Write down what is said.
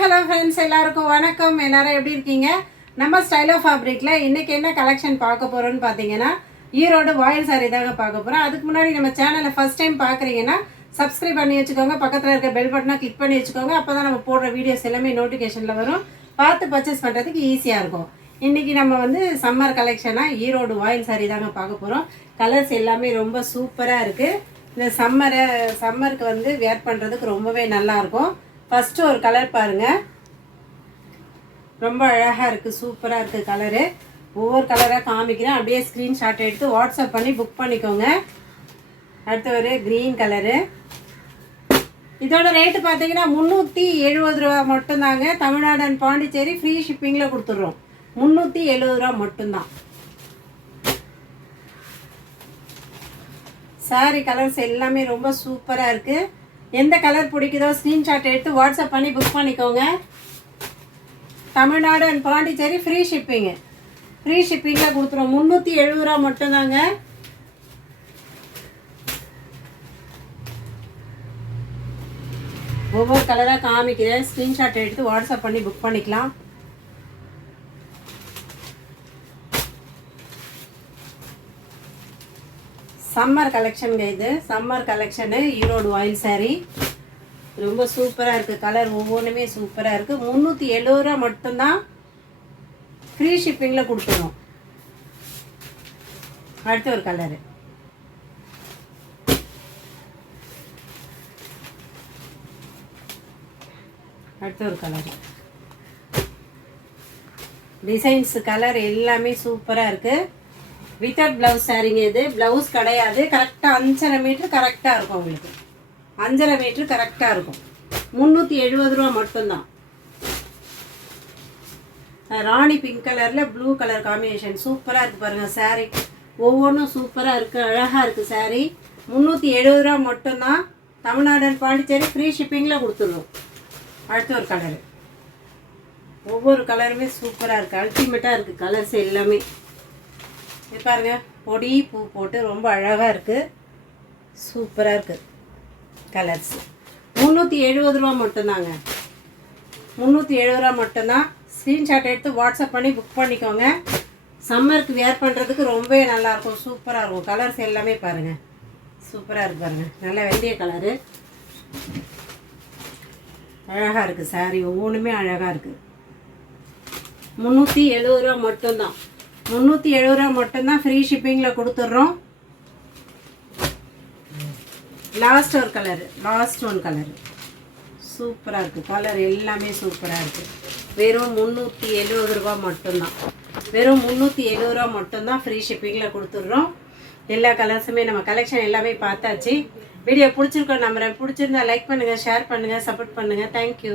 Hello friends எல்லாருக்கும் வணக்கம். எல்லாரும் எப்படி இருக்கீங்க? நம்ம ஸ்டைல் ஆஃப் ஃபேப்ரிக்கில் இன்றைக்கி என்ன கலெக்ஷன் பார்க்க போகிறோம்னு பார்த்தீங்கன்னா ஈரோடு வாயில் சாரி தாங்க பார்க்க போகிறோம் அதுக்கு முன்னாடி நம்ம சேனலை ஃபஸ்ட் டைம் பார்க்குறீங்கன்னா சப்ஸ்கிரைப் பண்ணி வச்சுக்கோங்க. பக்கத்தில் இருக்க பெல் பட்டனை கிளிக் பண்ணி வச்சுக்கோங்க. அப்போ தான் நம்ம போடுற வீடியோஸ் எல்லாமே நோட்டிஃபிகேஷனில் வரும். பார்த்து பர்ச்சேஸ் பண்ணுறதுக்கு ஈஸியாக இருக்கும். இன்றைக்கி நம்ம வந்து சம்மர் கலெக்ஷனாக ஈரோடு வாயில் சாரி தாங்க பார்க்க போகிறோம் கலர்ஸ் எல்லாமே ரொம்ப சூப்பராக இருக்குது இந்த சம்மரை சம்மருக்கு வந்து வேர் பண்ணுறதுக்கு ரொம்பவே நல்லாயிருக்கும் ஃபஸ்ட்டு ஒரு கலர் பாருங்கள் ரொம்ப அழகாக இருக்குது சூப்பராக இருக்குது கலரு ஒவ்வொரு கலராக காமிக்கிறேன். அப்படியே ஸ்க்ரீன்ஷாட் எடுத்து வாட்ஸ்அப் பண்ணி புக் பண்ணிக்கோங்க. அடுத்து ஒரு க்ரீன் கலரு இதோட ரேட்டு பார்த்தீங்கன்னா முந்நூற்றி எழுபது ரூபா மட்டும்தாங்க. தமிழ்நாடு அண்ட் பாண்டிச்சேரி ஃப்ரீ ஷிப்பிங்கில் கொடுத்துட்றோம். முந்நூற்றி எழுபது ரூபா மட்டும்தான். சாரி கலர்ஸ் எல்லாமே ரொம்ப சூப்பராக இருக்குது எந்த கலர் பிடிக்குதோ ஸ்க்ரீன்ஷாட் எடுத்து வாட்ஸ்அப் பண்ணி புக் பண்ணிக்கோங்க. Tamil Nadu and Pondicherry free shipping free ஷிப்பிங்கில் கொடுத்துருவோம். முந்நூற்றி எழுபது ரூபா மட்டும்தாங்க. ஒவ்வொரு கலராக காமிக்கிறேன். ஸ்க்ரீன்ஷாட் எடுத்து வாட்ஸ்அப் பண்ணி புக் பண்ணிக்கலாம். சம்மர் கலெக்ஷனுங்க இது. Summer collection Erode oil saree. ரொம்ப சூப்பராக இருக்குது கலர் ஒவ்வொன்றுமே சூப்பராக இருக்குது முந்நூற்றி எழுபது ரூபா மட்டும்தான் ஃப்ரீ ஷிப்பிங்கில் கொடுத்துருவோம். அடுத்த ஒரு கலரு அடுத்த ஒரு கலரு டிசைன்ஸ் கலர் எல்லாமே சூப்பராக இருக்குது வித்தவுட் ப்ளவுஸ் சாரீங்க இது. ப்ளவுஸ் கிடையாது. கரெக்டாக அஞ்சரை மீட்ரு கரெக்டாக இருக்கும் உங்களுக்கு. அஞ்சரை மீட்ரு கரெக்டாக இருக்கும். முந்நூற்றி எழுபது ரூபா மட்டும்தான். ராணி பிங்க் கலரில் ப்ளூ கலர் காம்பினேஷன் சூப்பராக இருக்குது பாருங்கள் saree. ஒவ்வொன்றும் சூப்பராக இருக்குது அழகாக இருக்குது saree. முந்நூற்றி எழுபது ரூபா மட்டும்தான். தமிழ்நாடு பாண்டிச்சேரி ஃப்ரீ ஷிப்பிங்கில் கொடுத்துருவோம். அடுத்த ஒரு கலரு ஒவ்வொரு கலருமே சூப்பராக இருக்குது அல்டிமேட்டாக இருக்குது கலர்ஸ் எல்லாமே. இது பாருங்க பொடி பூ போட்டு ரொம்ப அழகாக இருக்குது சூப்பராக இருக்குது கலர்ஸ் முந்நூற்றி எழுபது ரூபா மட்டும்தாங்க. முந்நூற்றி எழுபது ரூபா மட்டும்தான். ஸ்க்ரீன்ஷாட் எடுத்து வாட்ஸ்அப் பண்ணி புக் பண்ணிக்கோங்க. சம்மருக்கு வேர் பண்ணுறதுக்கு ரொம்பவே நல்லாயிருக்கும் சூப்பராக இருக்கும். கலர்ஸ் எல்லாமே பாருங்கள் சூப்பராக இருக்கு பாருங்கள் நல்ல வெந்தய கலரு அழகாக இருக்குது சாரீ ஒவ்வொன்றுமே அழகாக இருக்குது முந்நூற்றி எழுபது ரூபா மட்டும்தான். முந்நூற்றி எழுபது ரூபா மட்டும்தான் ஃப்ரீ ஷிப்பிங்கில் கொடுத்துட்றோம். லாஸ்ட் ஒரு கலரு லாஸ்ட் ஒன் கலரு சூப்பராக இருக்குது கலர் எல்லாமே சூப்பராக இருக்குது வெறும் முந்நூற்றி எழுபது ரூபா மட்டும்தான். வெறும் முந்நூற்றி எழுபது ரூபா மட்டும்தான் ஃப்ரீ ஷிப்பிங்கில் கொடுத்துட்றோம். எல்லா கலர்ஸுமே நம்ம கலெக்ஷன் எல்லாமே பார்த்தாச்சு. வீடியோ பிடிச்சிருக்கோம் நம்புறேன். பிடிச்சிருந்தா லைக் பண்ணுங்கள் ஷேர் பண்ணுங்கள் சப்போர்ட் பண்ணுங்கள் தேங்க்யூ